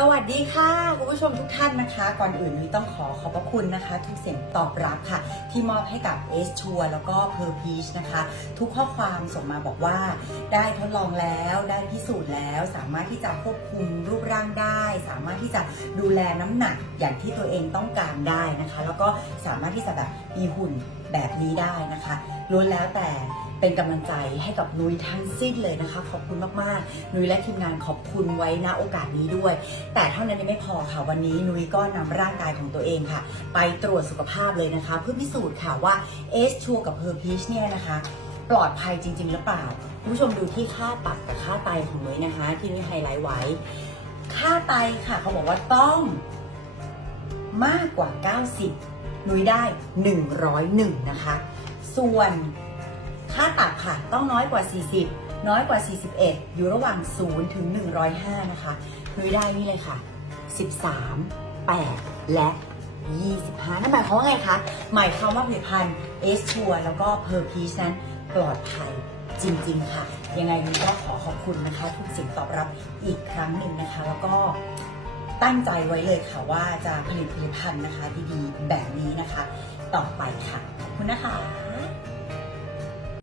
สวัสดีค่ะคุณผู้ชมทุกท่านนะคะ ก่อนอื่นนี้ต้องขอขอบพระคุณนะคะ ทุกเสียงตอบรับค่ะ ที่มอบให้กับเอสชัวแล้วก็เพอร์พีชนะคะ ทุกข้อความส่งมาบอกว่า ได้ทดลองแล้วได้พิสูจน์แล้ว สามารถที่จะควบคุมรูปร่างได้สามารถ ที่จะดูแลน้ำหนักอย่างที่ตัวเองต้องการได้นะคะ แล้วก็สามารถที่จะแบบมีหุ่นแบบนี้ได้นะคะล้วนแล้วแต่เป็นกำลังใจให้กับนุ้ยทั้งสิ้นเลยนะคะ ขอบคุณมากๆ นุ้ยและทีมงานขอบคุณไว้ณโอกาสนี้ด้วย แต่เท่านั้นยังไม่พอค่ะวันนี้นุ้ยก็นำร่างกายของตัวเองค่ะ ไปตรวจสุขภาพเลยนะคะ เพื่อพิสูจน์ค่ะว่าเอสชัวกับเพอร์พีชเนี่ยนะคะ ปลอดภัยจริง ๆ หรือเปล่า ผู้ชมดูที่ค่าตับกับค่าไตของนุ้ยนะคะ ที่นุ้ยไฮไลท์ไว้ ไตค่ะ เขาบอกว่าต้องมากกว่า 90นุ้ยได้ 101 นะคะ ส่วนค่าตับค่ะต้องน้อยกว่า 40 น้อยกว่า 41 อยู่ระหว่าง 0 ถึง 105 นะคะนุ้ยได้นี่เลยค่ะ 13 8 และ 25 นั่นหมายความว่าไงคะ หมายความว่าผลิตภัณฑ์เอสชัวแล้วก็เพอร์พีชนั้นปลอดภัย จริง ๆ ค่ะ ยังไงนี้ก็ขอขอบคุณนะคะ ทุกสิ่งตอบรับอีกครั้งหนึ่งนะคะ แล้วก็ตั้งใจไว้เลยค่ะว่าจะผลิตผลิตภัณฑ์นะคะดีๆแบบนี้นะคะ ต่อไปค่ะขอบคุณนะคะ